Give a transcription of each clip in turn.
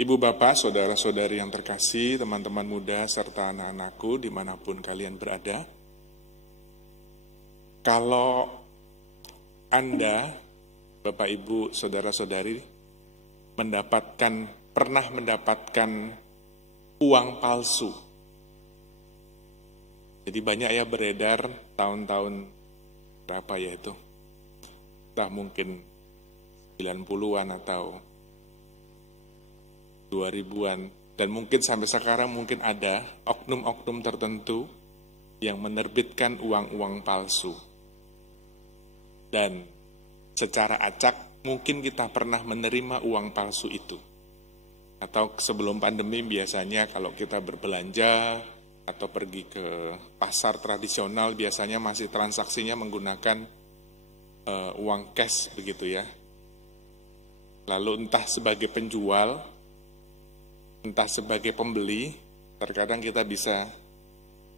Ibu bapak, saudara-saudari yang terkasih, teman-teman muda, serta anak-anakku dimanapun kalian berada. Kalau Anda, bapak ibu, saudara-saudari, pernah mendapatkan uang palsu. Jadi banyak ya beredar tahun-tahun berapa ya itu? Entah mungkin 90-an atau 2000-an, dan mungkin sampai sekarang mungkin ada oknum-oknum tertentu yang menerbitkan uang-uang palsu. Dan secara acak mungkin kita pernah menerima uang palsu itu. Atau sebelum pandemi biasanya kalau kita berbelanja atau pergi ke pasar tradisional biasanya masih transaksinya menggunakan uang cash begitu ya. Lalu entah sebagai penjual, entah sebagai pembeli, terkadang kita bisa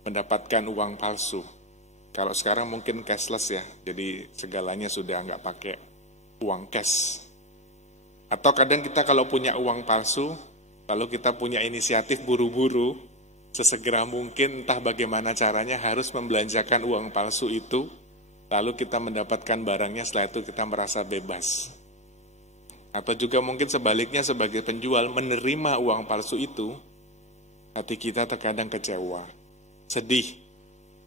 mendapatkan uang palsu. Kalau sekarang mungkin cashless ya, jadi segalanya sudah nggak pakai uang cash. Atau kadang kita kalau punya uang palsu, lalu kita punya inisiatif buru-buru, sesegera mungkin entah bagaimana caranya harus membelanjakan uang palsu itu, lalu kita mendapatkan barangnya, setelah itu kita merasa bebas. Atau juga mungkin sebaliknya sebagai penjual menerima uang palsu itu, hati kita terkadang kecewa, sedih,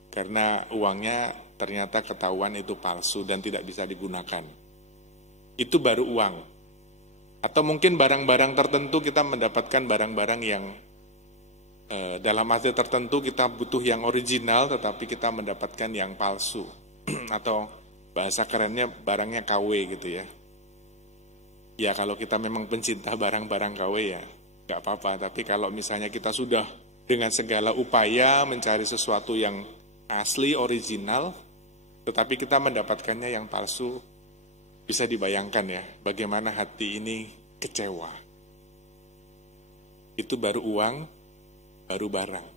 karena uangnya ternyata ketahuan itu palsu dan tidak bisa digunakan. Itu baru uang. Atau mungkin barang-barang tertentu kita mendapatkan barang-barang yang dalam arti tertentu kita butuh yang original tetapi kita mendapatkan yang palsu. Atau bahasa kerennya barangnya KW gitu ya. Ya kalau kita memang pencinta barang-barang KW ya nggak apa-apa. Tapi kalau misalnya kita sudah dengan segala upaya mencari sesuatu yang asli, original, tetapi kita mendapatkannya yang palsu, bisa dibayangkan ya bagaimana hati ini kecewa. Itu baru uang, baru barang.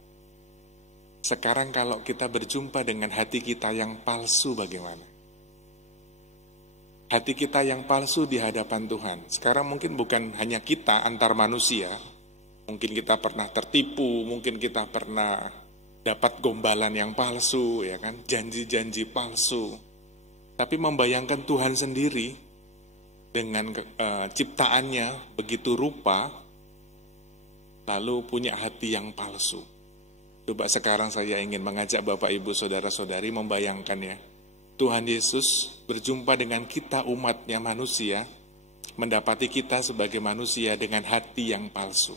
Sekarang kalau kita berjumpa dengan hati kita yang palsu bagaimana? Hati kita yang palsu di hadapan Tuhan. Sekarang mungkin bukan hanya kita antar manusia. Mungkin kita pernah tertipu, mungkin kita pernah dapat gombalan yang palsu, ya kan? Janji-janji palsu. Tapi membayangkan Tuhan sendiri dengan ciptaannya begitu rupa, lalu punya hati yang palsu. Coba sekarang saya ingin mengajak Bapak Ibu Saudara-saudari membayangkan ya. Tuhan Yesus berjumpa dengan kita umatnya manusia, mendapati kita sebagai manusia dengan hati yang palsu.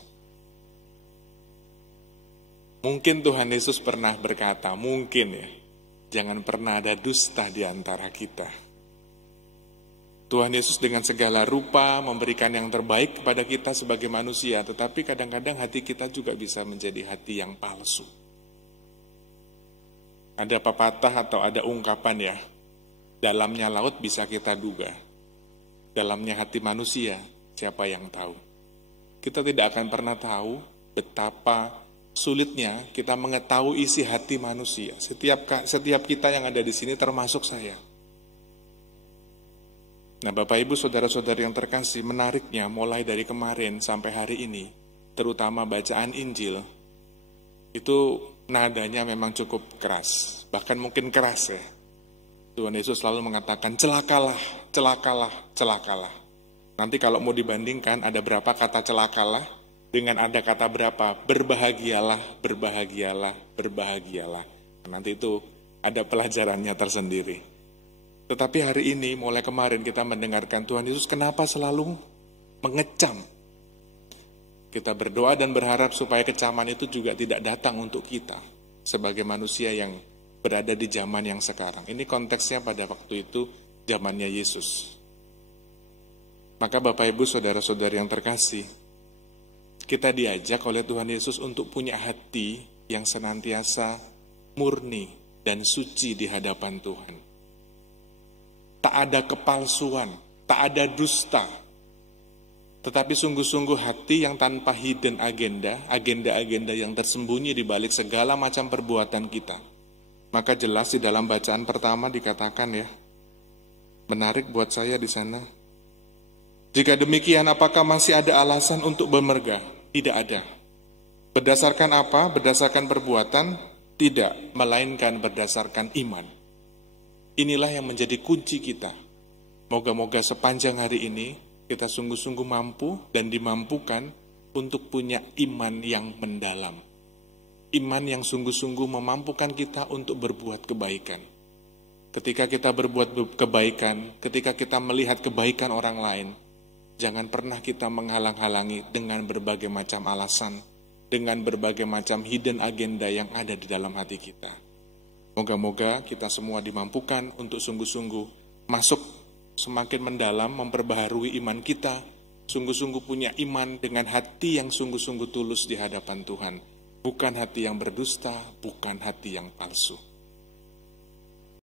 Mungkin Tuhan Yesus pernah berkata, mungkin ya, jangan pernah ada dusta di antara kita. Tuhan Yesus dengan segala rupa memberikan yang terbaik kepada kita sebagai manusia, tetapi kadang-kadang hati kita juga bisa menjadi hati yang palsu. Ada pepatah atau ada ungkapan ya, dalamnya laut bisa kita duga, dalamnya hati manusia siapa yang tahu. Kita tidak akan pernah tahu betapa sulitnya kita mengetahui isi hati manusia. Setiap kita yang ada di sini termasuk saya. Nah Bapak Ibu Saudara-saudari yang terkasih, menariknya mulai dari kemarin sampai hari ini, terutama bacaan Injil, itu nadanya memang cukup keras, bahkan mungkin keras ya. Tuhan Yesus selalu mengatakan celakalah, celakalah, celakalah. Nanti kalau mau dibandingkan ada berapa kata celakalah dengan ada kata berapa berbahagialah, berbahagialah, berbahagialah. Nanti itu ada pelajarannya tersendiri. Tetapi hari ini mulai kemarin kita mendengarkan Tuhan Yesus kenapa selalu mengecam. Kita berdoa dan berharap supaya kecaman itu juga tidak datang untuk kita sebagai manusia yang berada di zaman yang sekarang. Ini konteksnya pada waktu itu zamannya Yesus. Maka Bapak Ibu Saudara-saudari yang terkasih, kita diajak oleh Tuhan Yesus untuk punya hati yang senantiasa murni dan suci di hadapan Tuhan. Tak ada kepalsuan, tak ada dusta, tetapi sungguh-sungguh hati yang tanpa hidden agenda, agenda-agenda yang tersembunyi di balik segala macam perbuatan kita. Maka jelas di dalam bacaan pertama dikatakan ya, menarik buat saya di sana, Jika demikian, apakah masih ada alasan untuk bermegah? Tidak ada. Berdasarkan apa? Berdasarkan perbuatan? Tidak, melainkan berdasarkan iman. Inilah yang menjadi kunci kita. Moga-moga sepanjang hari ini kita sungguh-sungguh mampu dan dimampukan untuk punya iman yang mendalam. Iman yang sungguh-sungguh memampukan kita untuk berbuat kebaikan. Ketika kita berbuat kebaikan, ketika kita melihat kebaikan orang lain, jangan pernah kita menghalang-halangi dengan berbagai macam alasan, dengan berbagai macam hidden agenda yang ada di dalam hati kita. Moga-moga kita semua dimampukan untuk sungguh-sungguh masuk semakin mendalam, memperbaharui iman kita, sungguh-sungguh punya iman dengan hati yang sungguh-sungguh tulus di hadapan Tuhan. Bukan hati yang berdusta, bukan hati yang palsu.